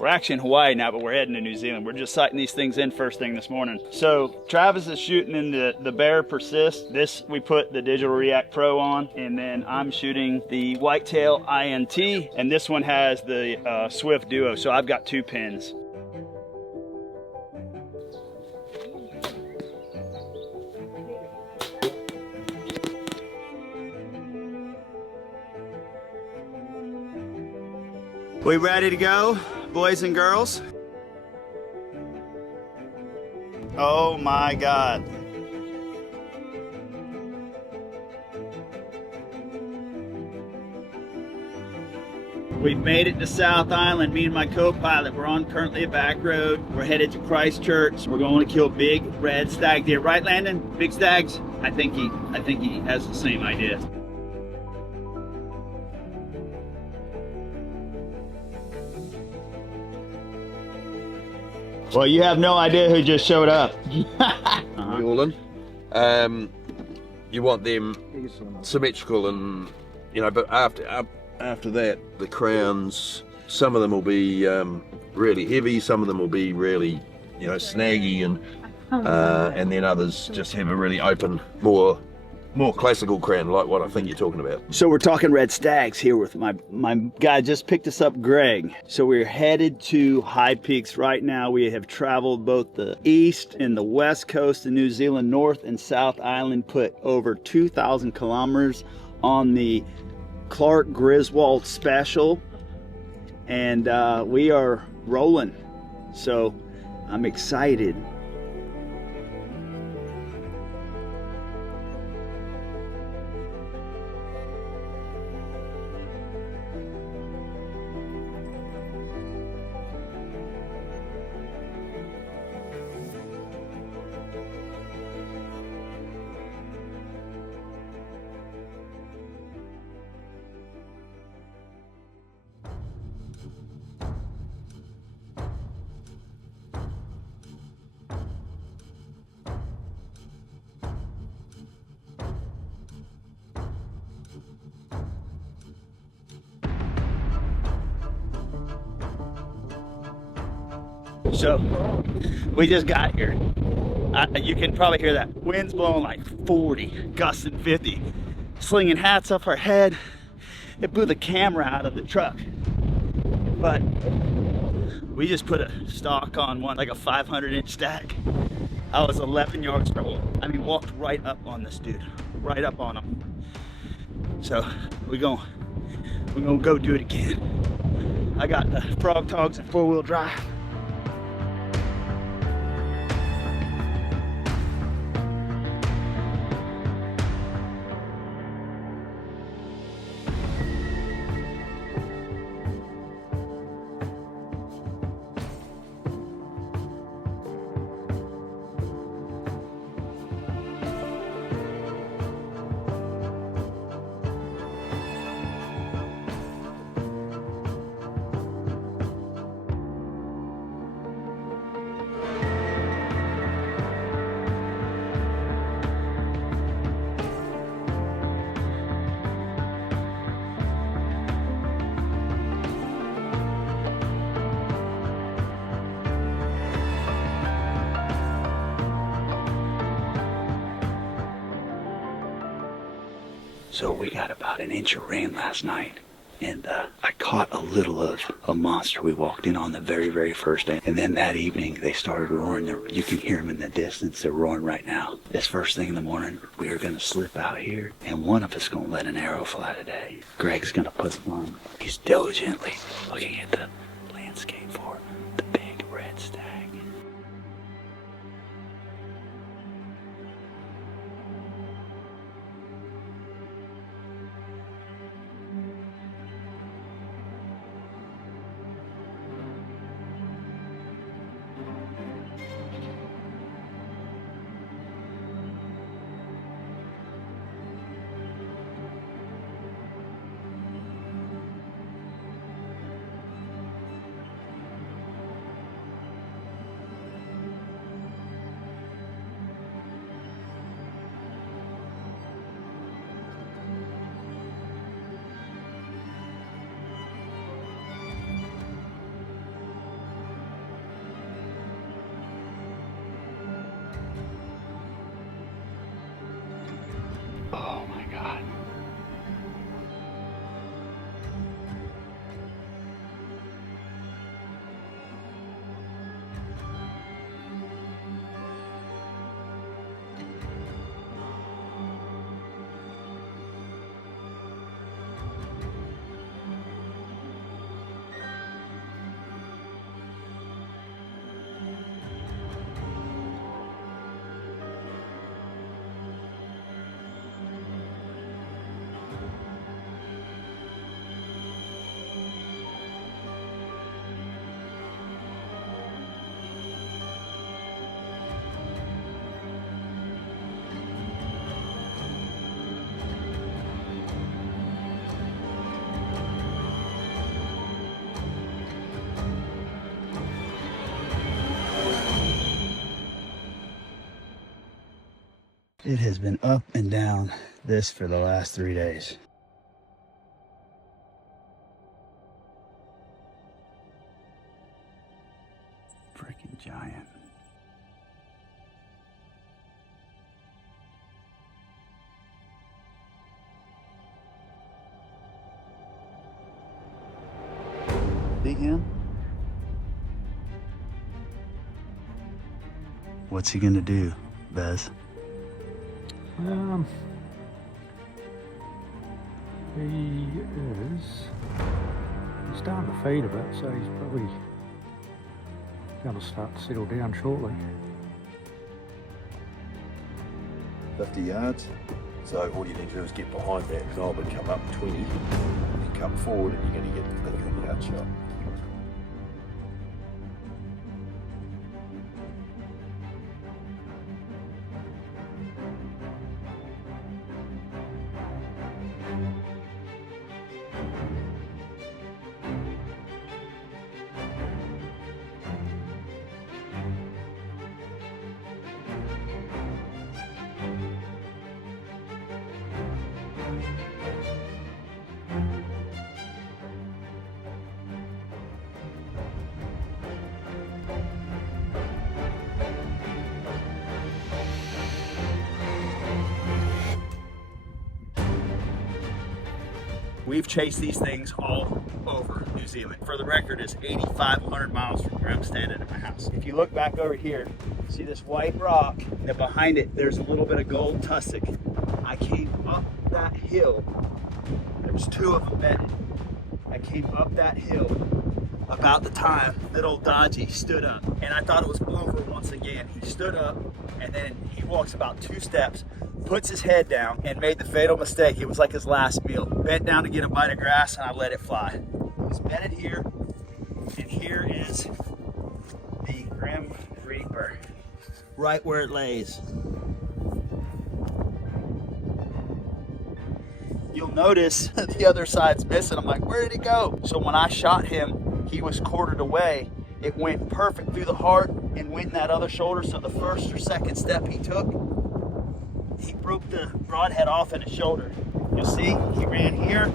We're actually in Hawaii now, but we're heading to New Zealand. We're just sighting these things in first thing this morning. So Travis is shooting in the Bear Persist. This we put the Digital React Pro on, and then I'm shooting the Whitetail INT, and this one has the Swift Duo. So I've got 2 pins. We ready to go, boys and girls? Oh my God. We've made it to South Island. Me and my co-pilot, we're on currently a back road. We're headed to Christchurch. We're going to kill big red stag deer. Right, Landon? Big stags? I think he has the same idea. Well, you have no idea who just showed up. Yawling. You want them symmetrical, and you know, but after that, the crowns, some of them will be really heavy, some of them will be really, you know, snaggy, and then others just have a really open, more classical crown, like what I think you're talking about. So we're talking red stags here with my guy just picked us up, Greg. So we're headed to High Peaks right now. We have traveled both the east and the west coast of New Zealand, North and South Island, put over 2,000 kilometers on the Clark Griswold special, and we are rolling. So I'm excited. So we just got here. You can probably hear that. Wind's blowing like 40, gusting 50. Slinging hats off our head. It blew the camera out of the truck. But we just put a stock on one, like a 500-inch stack. I was 11 yards from, I mean, walked right up on this dude, right up on him. So we're gonna go do it again. I got the Frog Togs and 4-wheel drive. So we got about an inch of rain last night, and I caught a little of a monster. We walked in on the very, very first day, and then that evening they started roaring. You can hear them in the distance. They're roaring right now. This first thing in the morning, we are going to slip out here, and one of us is going to let an arrow fly today. Greg's going to put them on. He's diligently looking at the landscape for the big red stag. It has been up and down this for the last 3 days. Freaking giant. See him? What's he gonna do, Bez? He's starting to feed a bit, so he's probably going to start to settle down shortly. 50 yards. So all you need to do is get behind that knob and come up 20. You come forward and you're going to get the 50-yard shot. We've chased these things all over New Zealand. For the record, it's 8,500 miles from where I'm standing at my house. If you look back over here, see this white rock, and behind it, there's a little bit of gold tussock. I came up that hill. There was 2 of them bedded. I came up that hill about the time that old Dodgy stood up, and I thought it was over once again. He stood up, and then he walks about 2 steps, puts his head down, and made the fatal mistake. It was like his last meal. Bent down to get a bite of grass, and I let it fly. It's bedded here, and here is the Grim Reaper, right where it lays. You'll notice the other side's missing. I'm like, where did he go? So when I shot him, he was quartered away. It went perfect through the heart and went in that other shoulder. So the first or second step he took, he broke the broadhead off in his shoulder. You'll see, he ran here,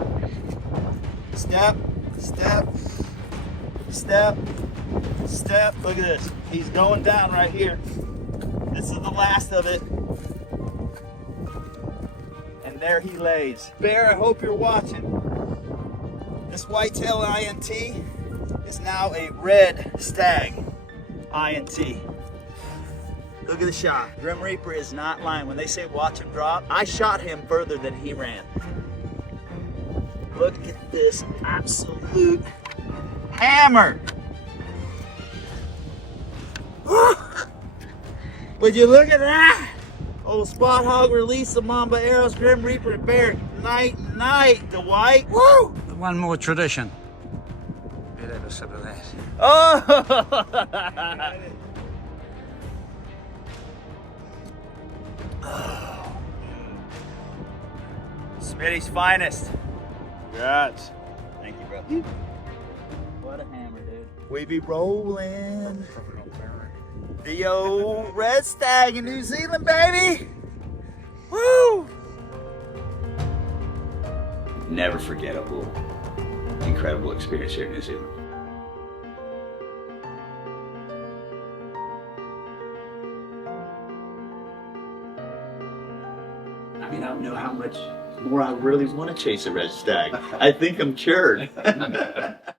step, step, step, step. Look at this. He's going down right here. This is the last of it. And there he lays. Bear, I hope you're watching. This whitetail INT is now a Red Stag INT. Look at the shot. Grim Reaper is not lying. When they say watch him drop, I shot him further than he ran. Look at this absolute hammer. Would you look at that? Old Spot Hog released some Mamba arrows. Grim Reaper and Bear. Night, night, the white. Woo! One more tradition. Better have a sip of that. Oh! Smitty's finest. Congrats. Thank you, bro. What a hammer, dude. We be rolling. The old Red Stag in New Zealand, baby. Woo! Never forgettable, incredible experience here in New Zealand. I mean, I don't know how much more I really want to chase a Red Stag. I think I'm cured.